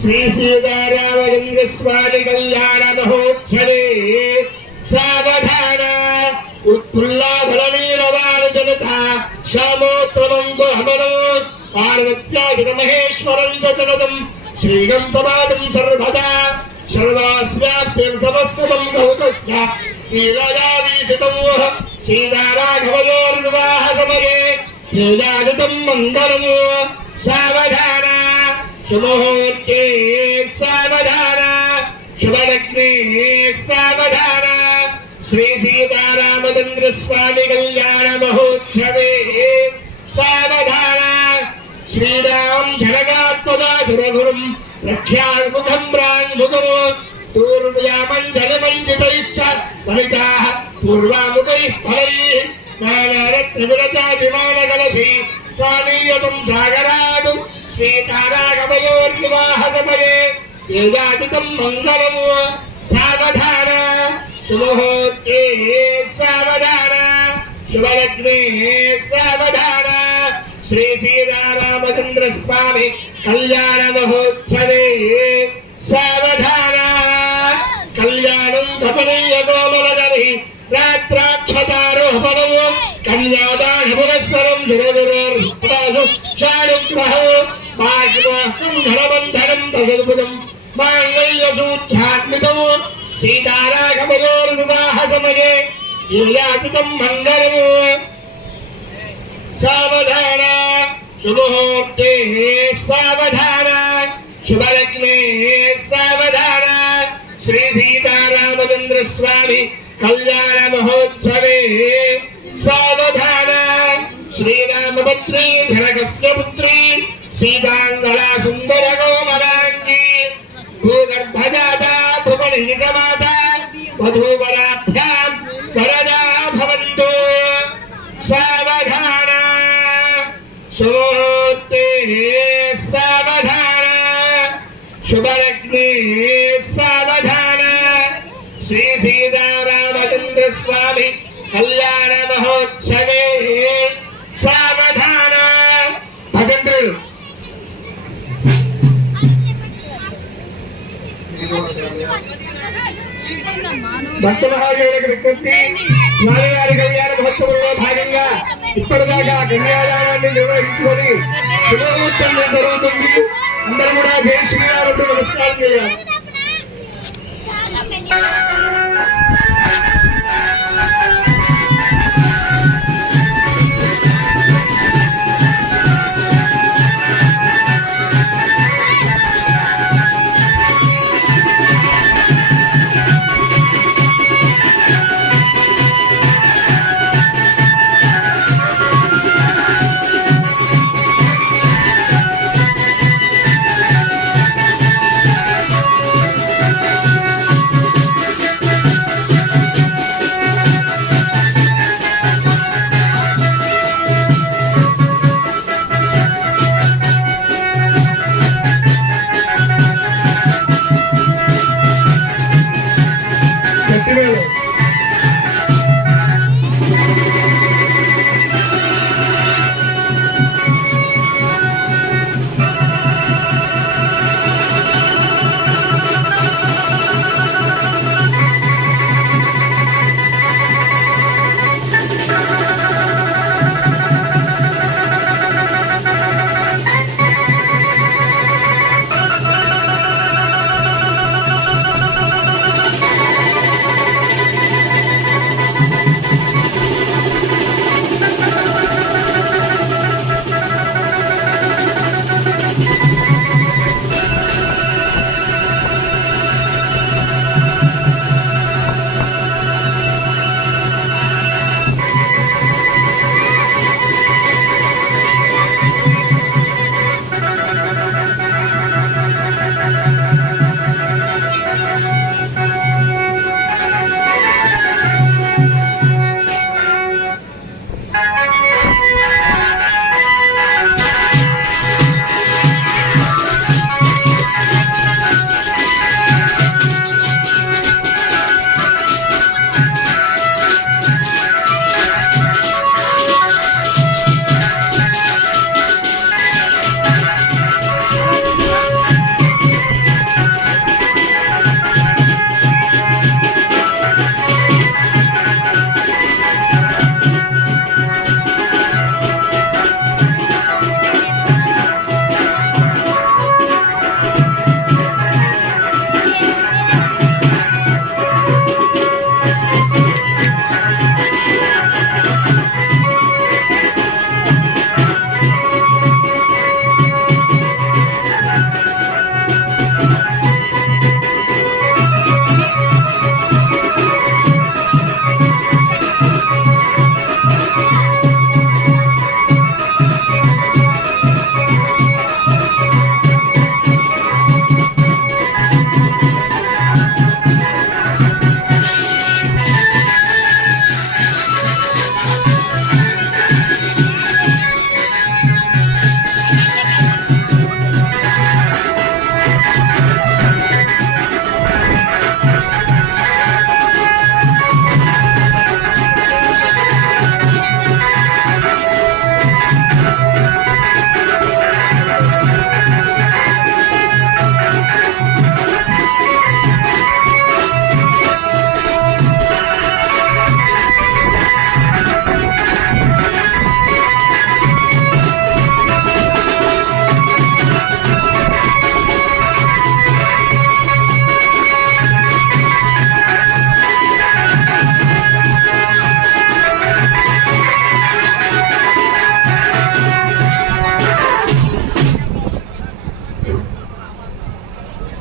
శ్రీ సీతారామచంద్ర స్వామి కళ్యాణ మహోత్సవే సావధాన ఉత్ఫుల్లాభరణీరవాణ జనత శ్యామోత్తమంతో హమనం పార్వత్యాజిత మహేశ్వరం జనదం శ్రీగంతమాదం సర్వదా సర్వాస్యాప్యం సమస్తతం గౌతస్య శ్రీలయా వీక్షితం సీతారాఘవయోర్వివాహ సమయే ధ్యేయాదితం మంగళం సావధాన సుముహూర్తే సావధాన శుభలగ్నే సావధాన శ్రీ సీతారామచంద్ర స్వామి కళ్యాణ మహోత్సవే సావధాన శ్రీరాం జనగాత్మదా సురగురుం ప్రఖ్యాన్ముఖం ప్రాన్ముఖం దూర్వ్యామంజనమంజితైశ్చ వనితాః పూర్వాముఖైః ఫలైః నానారత్నవిరతాభిమానకలశై స్వామీయతం సాగరాదు శ్రీతారాగమయోర్వివాహ సమయే ధ్యేయాదితం మంగళం సావధాన సుముహూర్తే సావధాన శుభలగ్నే సావధాన శ్రీ సీతారామచంద్ర స్వామి కళ్యాణ మహోత్సవే సావధాన కళ్యాణం కపనీయ కోమలగరి రాత్రాక్షతారోహణం కన్యాదానపురస్సరం శాడుగ్రహం ధనబంధనం తదుపదం మాంగళ్యసూత్రాత్మికం సీతారాఘవయోర్వివాహ సమయే ధ్యేయాతితం మంగళం సావధాన శుభముహూర్తే సావధాన శుభలగ్నే సావధాన శ్రీ సీతారామచంద్ర స్వామి కళ్యాణ మహోత్సవే సావధాన శ్రీరామపత్రి ధనకస్య పుత్రి సీతాంగళా సుందర కోమలాంగి భూగర్భజాత భువనైకమాత వధూవరాభ్యాం వరదా భవంతు సావధాన సుముహూర్తే సావధాన శుభలగ్నే సావధాన శ్రీ సీతారామచంద్ర స్వామి కళ్యాణ మహోత్సవే సావధాన భజంత్రులు భక్త మహాదేవులకు విజ్ఞప్తి స్వామివారి కళ్యాణ మహోత్సవంలో భాగంగా ఇప్పటిదాకా కన్యాదానాన్ని నిర్వహించుకొని శుభముహూర్తం జరుగుతుంది. అందరూ కూడా జై శ్రీరామ్ నమస్కారం చేయాలి.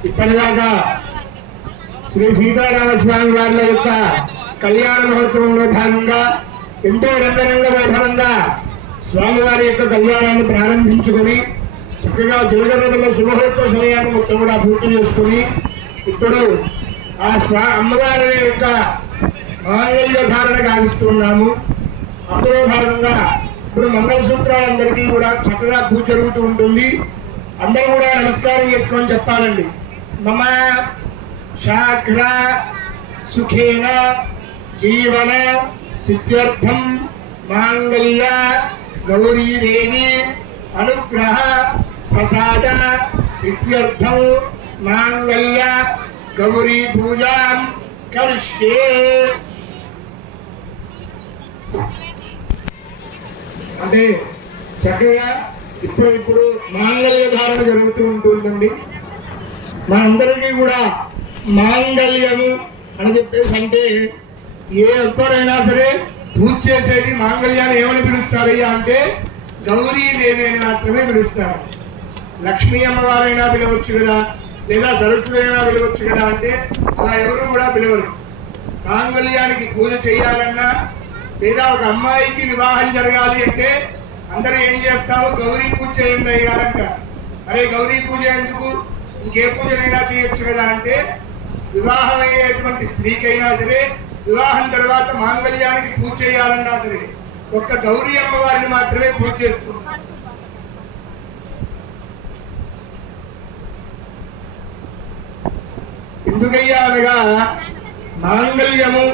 ఇప్పటిదాకా శ్రీ సీతారామస్వామి వారి యొక్క కళ్యాణ మహోత్సవంలో భాగంగా ఎంతో రంగరంగ వైభవంగా స్వామివారి యొక్క కళ్యాణాన్ని ప్రారంభించుకొని చక్కగా జలగర్రలో శుభహోత్సవ సమయాన్ని మొత్తం కూడా పూర్తి చేసుకుని ఇప్పుడు ఆ అమ్మవారి యొక్క మాంగళ్య ధారణ గావిస్తున్నాము. అందులో భాగంగా ఇప్పుడు మంగళసూత్రాలందరికీ కూడా చక్కగా పూజ జరుగుతూ ఉంటుంది. అందరూ కూడా నమస్కారం చేసుకొని చెప్పాలండి. మమ శాగ్ర సుఖేన జీవన సిద్ధ్యర్థం మాంగళ్య గౌరీదేవి అనుగ్రహ ప్రసాద సిద్ధ్యర్థం మాంగళ్య గౌరీ పూజాం కరిష్యే. అంటే చక్కగా ఇప్పుడు మాంగళ్య ధారణ జరుగుతూ ఉంటుందండి. మనందరికీ కూడా మాంగళ్యము అని చెప్పేసి అంటే ఏ ఒక్కరైనా సరే పూజ చేసేది మాంగళ్యాన్ని ఏమని పిలుస్తారయ్యా అంటే గౌరీదేవి అని మాత్రమే పిలుస్తారు. లక్ష్మీ అమ్మవారైనా పిలవచ్చు కదా, లేదా సరస్వతి అయినా పిలవచ్చు కదా అంటే అలా ఎవరు కూడా పిలవరు. మాంగళ్యానికి పూజ చేయాలన్నా లేదా ఒక అమ్మాయికి వివాహం జరగాలి అంటే అందరూ ఏం చేస్తాము, గౌరీ పూజ చేయండి అయ్యారంట. అరే గౌరీ పూజ ఎందుకు, ఇంకే పూజనైనా చేయొచ్చు కదా అంటే వివాహం అయ్యేటువంటి స్త్రీకైనా సరే వివాహం తర్వాత మాంగళ్యానికి పూజ చేయాలన్నా సరే ఒక్క గౌరీ అమ్మవారిని మాత్రమే పూజ చేసుకుంటాం. ఎందుకయ్యా అనగా మాంగళ్యము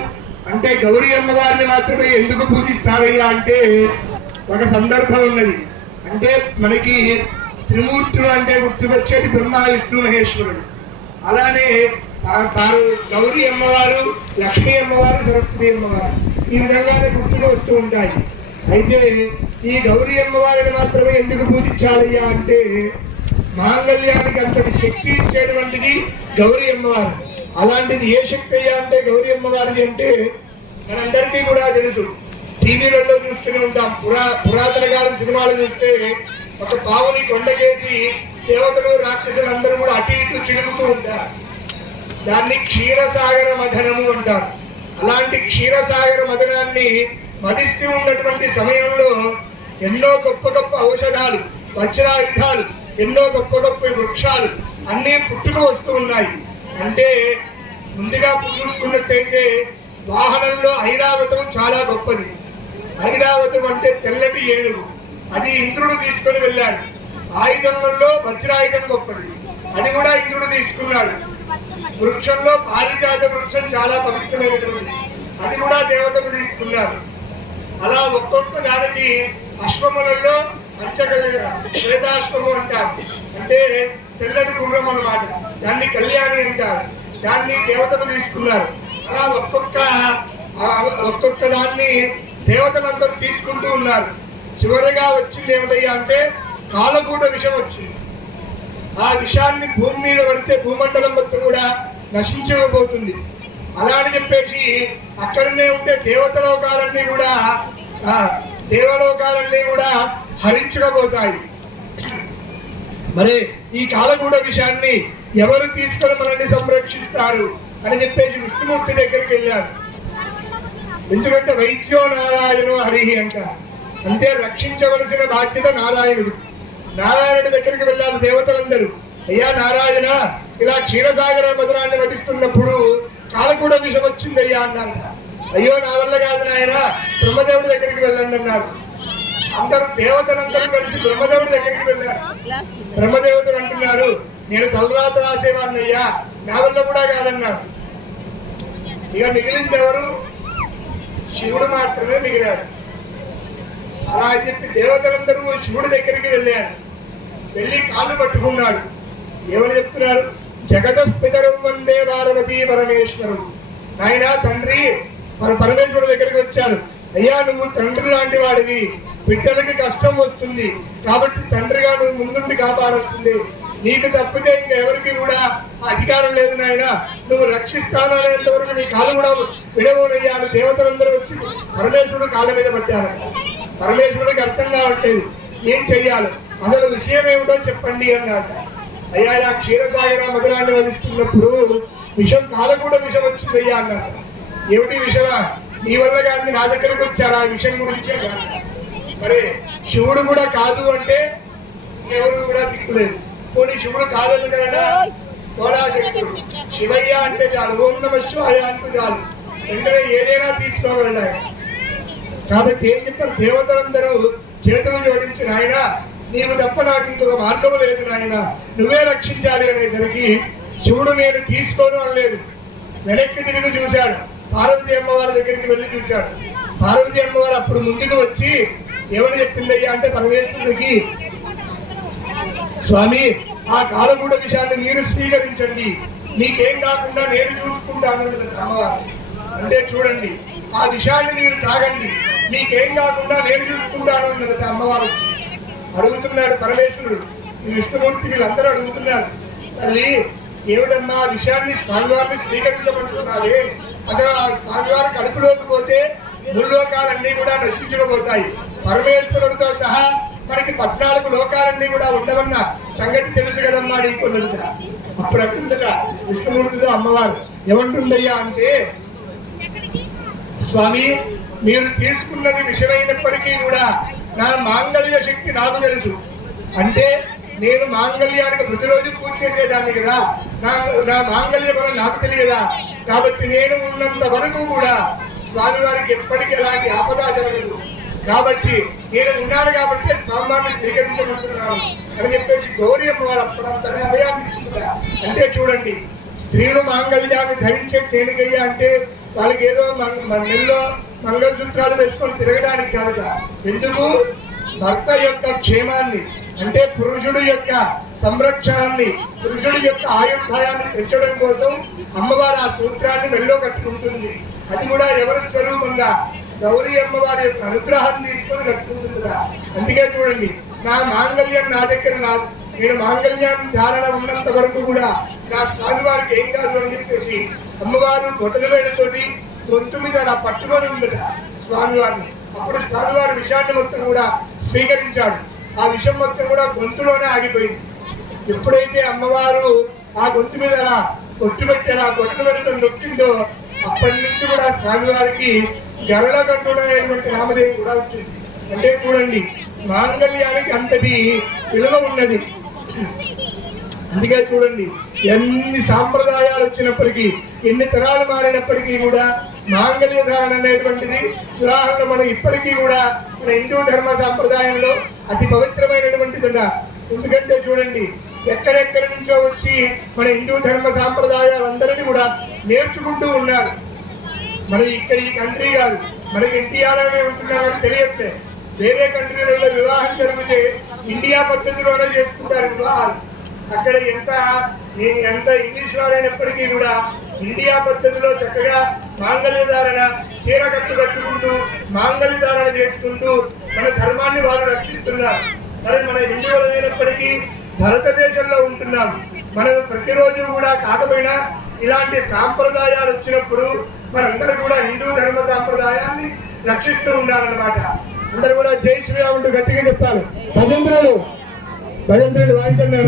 అంటే గౌరీ అమ్మవారిని మాత్రమే ఎందుకు పూజిస్తారయ్యా అంటే ఒక సందర్భం ఉన్నది. అంటే మనకి త్రిమూర్తులు అంటే గుర్తుకొచ్చేది బ్రహ్మ విష్ణు మహేశ్వరుడు. అలానే గౌరీ అమ్మవారు, లక్ష్మీ అమ్మవారు, సరస్వతి అమ్మవారు ఈ విధంగానే గుర్తుకు వస్తూ ఉంటాయి. అయితే ఈ గౌరీ అమ్మవారిని మాత్రమే ఎందుకు పూజించాలయ్యా అంటే మాంగళ్యానికి అంతటి శక్తి ఇచ్చేటువంటిది గౌరీ అమ్మవారు. అలాంటిది ఏ శక్తి అయ్యా అంటే గౌరీ అమ్మవారిది అంటే మనందరికీ కూడా తెలుసు. టీవీలలో చూస్తూనే ఉంటాం. పురాతన కాలం సినిమాలు చూస్తే ఒక పావుని కొండకేసి దేవతలు రాక్షసులు అందరూ కూడా అటు ఇటు చిలుగుతూ ఉంటారు. దాన్ని క్షీరసాగర మథనము అంటారు. అలాంటి క్షీరసాగర మథనాన్ని మదిస్తూ ఉన్నటువంటి సమయంలో ఎన్నో గొప్ప గొప్ప ఔషధాలు, వజ్రాయుధాలు, ఎన్నో గొప్ప గొప్ప వృక్షాలు అన్నీ పుట్టుకు వస్తూ ఉన్నాయి. అంటే ముందుగా చూసుకున్నట్టయితే వాహనంలో ఐరావతం చాలా గొప్పది. ఐరావతం అంటే తెల్లటి ఏనుగు, అది ఇంద్రుడు తీసుకొని వెళ్ళాడు. ఆయుధంలో వజ్రాయుధం గొప్పది, అది కూడా ఇంద్రుడు తీసుకున్నాడు. వృక్షంలో పారిజాత వృక్షం చాలా పవిత్రమైనటువంటి, అది కూడా దేవతలు తీసుకున్నారు. అలా ఒక్కొక్క దానికి అశ్వములలో శ్వేతాశ్వము అంటారు. అంటే తెల్లటి గుర్రం అన్నమాట. దాన్ని కళ్యాణి అంటారు. దాన్ని దేవతలు తీసుకున్నారు. అలా ఒక్కొక్క దాన్ని దేవతలందరూ తీసుకుంటూ ఉన్నారు. చివరిగా వచ్చింది ఏమిటయ్యా అంటే కాలకూట విషం వచ్చింది. ఆ విషాన్ని భూమి మీద పడితే భూమండలం మొత్తం కూడా నశించకపోతుంది. అలా అని చెప్పేసి అక్కడనే ఉంటే దేవలోకాలన్నీ కూడా హరించుకోబోతాయి. మరి ఈ కాలకూట విషయాన్ని ఎవరు తీసుకొని మనల్ని సంరక్షిస్తారు అని చెప్పేసి విష్ణుమూర్తి దగ్గరికి వెళ్ళారు. ఎందుకంటే వైద్యో నారాయణో హరిహి అంట. అంతే, రక్షించవలసిన బాధ్యత నారాయణుడు. నారాయణుడి దగ్గరికి వెళ్ళాలి దేవతలందరూ. అయ్యా నారాయణ, ఇలా క్షీరసాగర మధురాన్ని వధిస్తున్నప్పుడు కాలకూడ విషం వచ్చింది అయ్యా అన్నారట. అయ్యో నా వల్ల కాదు నాయన, బ్రహ్మదేవుడి దగ్గరికి వెళ్ళండి అన్నారు. అందరూ దేవతలందరూ కలిసి బ్రహ్మదేవుడి దగ్గరికి వెళ్ళారు. బ్రహ్మదేవుడు అంటున్నారు, నేను తలరాత రాసేవాడిని అయ్యా, నా వల్ల కూడా కాదన్నాడు. ఇక మిగిలింది ఎవరు? శివుడు మాత్రమే మిగిలాడు. అలా అని చెప్పి దేవతలందరూ శివుడి దగ్గరికి వెళ్ళారు. వెళ్ళి కాళ్ళు పట్టుకున్నాడు. ఏమని చెప్తున్నారు? జగదస్పితరు వందే పార్వతీ పరమేశ్వరుడు. ఆయన తండ్రి పరమేశ్వరుడు దగ్గరికి వచ్చారు. అయ్యా నువ్వు తండ్రి లాంటి వాడివి, బిడ్డలకి కష్టం వస్తుంది కాబట్టి తండ్రిగా నువ్వు ముందుండి కాపాడాల్సిందే. నీకు తప్పితే ఇంకా ఎవరికి కూడా అధికారం లేదు నాయన, నువ్వు రక్షిస్తాను అనేంత వరకు నీ కాలు కూడా విడవనయ్యా అని దేవతలందరూ వచ్చి పరమేశ్వరుడు కాళ్ళ మీద పట్టారు. పరమేశ్వరుడికి అర్థం కావట్లేదు ఏం చెయ్యాలి, అసలు విషయం ఏమిటో చెప్పండి అన్నాడు. అయ్యా ఇలా క్షీరసాగర మధురాన్ని వధిస్తున్నప్పుడు విషం కాలకూడ విషం వచ్చిందయ్యా అన్నారు. ఏమిటి విషమా? నీ వల్ల కానీ నా దగ్గరకు వచ్చారు ఆ విషయం గురించే కాదు. మరి శివుడు కూడా కాదు అంటే ఎవరు కూడా దిక్కులేదు. పోనీ శివుడు కాదని కదా కోడాశక్తుడు. శివయ్య అంటే చాలు, ఓం నమః శివాయ అంటూ చాలు, వెంటనే ఏదైనా తీసుకోవాలి. కాబట్టి ఏం చెప్పారు? దేవతలందరూ చేతులు జోడించి నాయన నీవు తప్ప నాకు ఇంకొక మార్గం లేదు నాయన, నువ్వే రక్షించాలి అనేసరికి శివుడు నేను తీసుకోను అనలేదు. వెనక్కి తిరిగి చూశాడు, పార్వతీ అమ్మవారి దగ్గరికి వెళ్ళి చూశాడు. పార్వతీ అమ్మవారు అప్పుడు ముందుకు వచ్చి ఏమని చెప్పిందయ్యా అంటే పరమేశ్వరుడికి, స్వామి ఆ కాలగూడ విషయాన్ని మీరు స్వీకరించండి, మీకేం కాకుండా నేను చూసుకుంటాను అమ్మవారు. అంటే చూడండి, ఆ విషయాన్ని మీరు తాగండి, మీకేం కాకుండా నేను చూసుకుంటాను అన్నది అమ్మవారు. అడుగుతున్నాడు పరమేశ్వరుడు, విష్ణుమూర్తి వీళ్ళందరూ అడుగుతున్నారు, తల్లి ఏమిటమ్మా ఆ విషయాన్ని స్వామివారిని స్వీకరించమంటున్నారే, అసలు ఆ స్వామివారి కడుపులోకి పోతే ముల్లోకాలన్నీ కూడా నశించకపోతాయి, పరమేశ్వరుడితో సహా మనకి 14 లోకాలన్నీ కూడా ఉండవన్న సంగతి తెలుసు కదమ్మా నీకు. అప్పుడు అట్టుండగా విష్ణుమూర్తితో అమ్మవారు ఏమంటుందయ్యా అంటే, స్వామి మీరు తీసుకున్నది విషమైనప్పటికీ కూడా నా మాంగళ్య శక్తి నాకు తెలుసు. అంటే నేను మాంగళ్యానికి ప్రతిరోజు పూజ చేసేదాన్ని కదా, నా మాంగళ్య బలం నాకు తెలియదా? కాబట్టి నేను ఉన్నంత వరకు కూడా స్వామివారికి ఎప్పటికీ ఎలాంటి ఆపద జరగదు. కాబట్టి నేను ఉన్నాను కాబట్టి స్వామివారిని స్వీకరించమంటున్నాను అని చెప్పేసి గౌరీ అమ్మవారు అప్పుడంతనే అభయాన్ని ఇస్తుందా. అంటే చూడండి, స్త్రీలు మాంగళ్యాన్ని ధరించే దేనికయ్యా అంటే వాళ్ళకి ఏదో నెల్లో మంగళసూత్రాలు వేసుకొని తిరగడానికి కాదు. ఎందుకు? భర్త యొక్క క్షేమాన్ని, అంటే పురుషుడు యొక్క సంరక్షణాన్ని, పురుషుడి యొక్క ఆయుర్దాయాన్ని పెంచడం కోసం అమ్మవారు ఆ సూత్రాన్ని మెల్లో కట్టుకుంటుంది. అది కూడా ఎవరి స్వరూపంగా గౌరీ అమ్మవారి యొక్క అనుగ్రహాన్ని తీసుకొని కట్టుకుంటుందా. అందుకే చూడండి, నా మాంగళ్యం నా దగ్గర నేను మాంగళ్యం ధారణ ఉన్నంత వరకు కూడా నా స్వామివారికి ఏం కాదు అని చెప్పేసి అమ్మవారు బొట్టల వేడతోటి గొంతు మీద అలా పట్టుకొని ఉందట స్వామివారిని. అప్పుడు స్వామివారి విషయాన్ని మొత్తం కూడా స్వీకరించాడు. ఆ విషయం మొత్తం కూడా గొంతులోనే ఆగిపోయింది. ఎప్పుడైతే అమ్మవారు ఆ గొంతు మీద అలా కొట్టుబెట్టి అలా గొట్టలు పెడుతూ నొక్కిందో అప్పటి నుంచి కూడా స్వామివారికి గరళకంఠుడు అనేటువంటి నామధేయం కూడా వచ్చింది. అంటే చూడండి, మాంగళ్యానికి అంతటి విలువ ఉన్నది. అందుకే చూడండి, ఎన్ని సాంప్రదాయాలు వచ్చినప్పటికీ, ఎన్ని తరాలు మారినప్పటికీ కూడా మాంగళ్య ధారణ అనేటువంటిది ఉదాహరణ మనం ఇప్పటికీ కూడా మన హిందూ ధర్మ సాంప్రదాయంలో అతి పవిత్రమైనటువంటిదిగా. ఎందుకంటే చూడండి, ఎక్కడెక్కడి నుంచో వచ్చి మన హిందూ ధర్మ సాంప్రదాయాలందరినీ కూడా నేర్చుకుంటూ ఉన్నారు. మన ఇక్కడ ఈ కంట్రీ కాదు, మనకి ఇండియాలోనే ఉంటున్నామని తెలియట్లే. వేరే కంట్రీలలో వివాహం జరిగితే ఇండియా పద్ధతిలోనే చేసుకుంటారు వివాహాలు. అక్కడ ఎంత ఇంగ్లీష్ వారైనప్పటికీ కూడా ఇండియా పద్ధతిలో చక్కగా మాంగళ్య ధారణ, చీర కట్టుకుంటూ మాంగళ్య ధారణ చేసుకుంటూ మన ధర్మాన్ని వారు రక్షిస్తున్నారు. మరి మన హిందువులైనప్పటికీ భారతదేశంలో ఉంటున్నాం. మనం ప్రతిరోజు కూడా కాకపోయినా ఇలాంటి సాంప్రదాయాలు వచ్చినప్పుడు మనందరూ కూడా హిందూ ధర్మ సాంప్రదాయాన్ని రక్షిస్తూ ఉండాలన్నమాట. అందరూ కూడా జై శ్రీరాముడు గట్టిగా చెప్పాలి. భజంత్రులు వాయించండి.